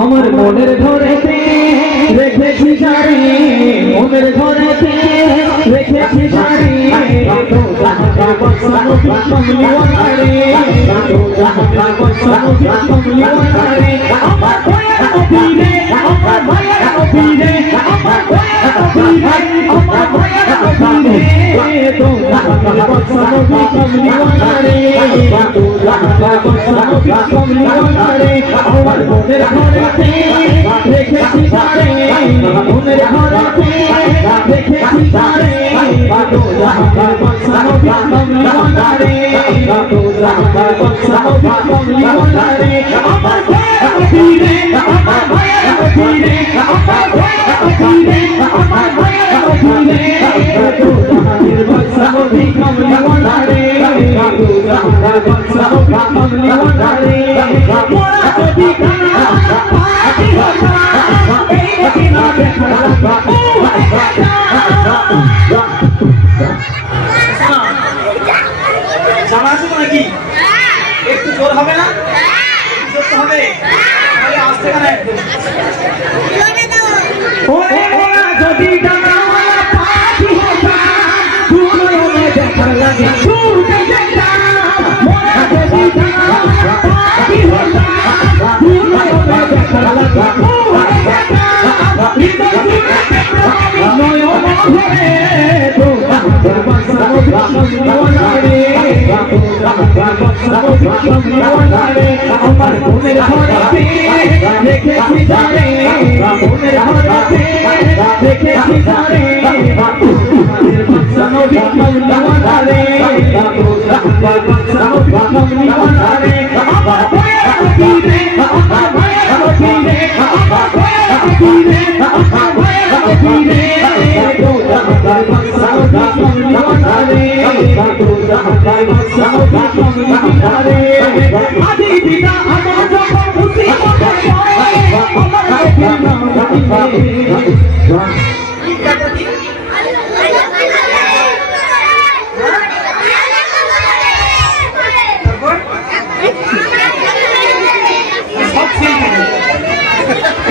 আমার মনের ঘরেতে রেখেছি শাড়ি, মনের ঘরেতে রেখেছি শাড়ি। বসানো কমলিওয়ালা রে বসানো কমলিওয়ালা রে আমার আমার অভিরে আমার ভয়ের অভিরে আমার ভয়ের অভিরে তো বসানো বসানো কমলিওয়ালা রে আমার মনের ঘরেতে রেখেছি শাড়ি মনের ঘরেতে রেখেছি শাড়ি বসানো কমলিওয়ালা রে বসানো কমলিওয়ালা রে আমার ভয়ের অভিরে আমার ভয়ের অভিরে আমার অভিরে আমার ভয়ের অভিরে বসানো কমলিওয়ালা রে বসানো কমলিওয়ালা রে মোরা যদি কানা যদি দেখা লাগে ঘরেতে রেখেছি জানে মনের ঘরেতে রেখেছি জানে বসানো কমলিওয়ালা রে বসানো কমলিওয়ালা রে আমার ভয়ের অতীতে আমার ভয়ের অতীতে আমার ভয়ের অতীতে আমার ভয়ের অতীতে বসানো কমলিওয়ালা রে বসানো কমলিওয়ালা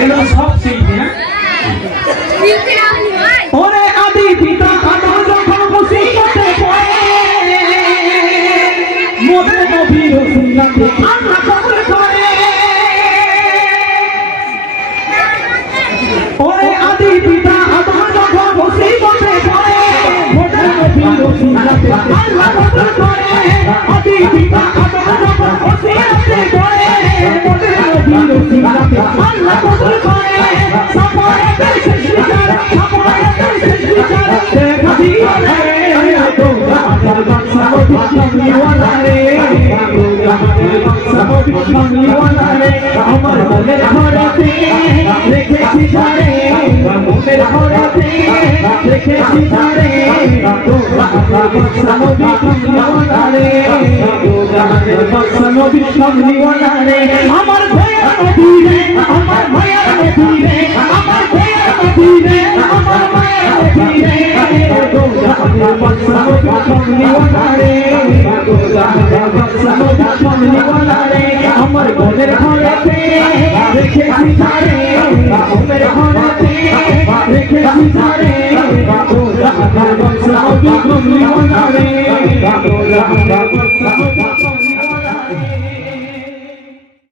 এগুলো সব শিল্পী হ্যাঁ? ওরে আদি পিতা আমার যখন খুশি পড়ে মোদের নবীর সুন্নাতে আল্লাহ কবুল করে। ওরে আদি পিতা আমার যখন খুশি পড়ে মোদের নবীর সুন্নাতে আল্লাহ কবুল করে। আদি পিতা কমলিওয়ালা রে কমলিওয়ালা রে আমার মনের ঘরেতে রেখেছি সারে মনের ঘরেতে রেখেছি সারে তো আমার বাদশাহ কমলিওয়ালা রে বাদশাহ কমলিওয়ালা রে আমার আমার বাদশাহ কমলিওয়ালা রে বাদশাহ কমলিওয়ালা রে আমার মনের ঘরেতে রেখেছি সারে মনের ঘরেতে রেখেছি সারে তো আমার বাদশাহ কমলিওয়ালা রে বাদশাহ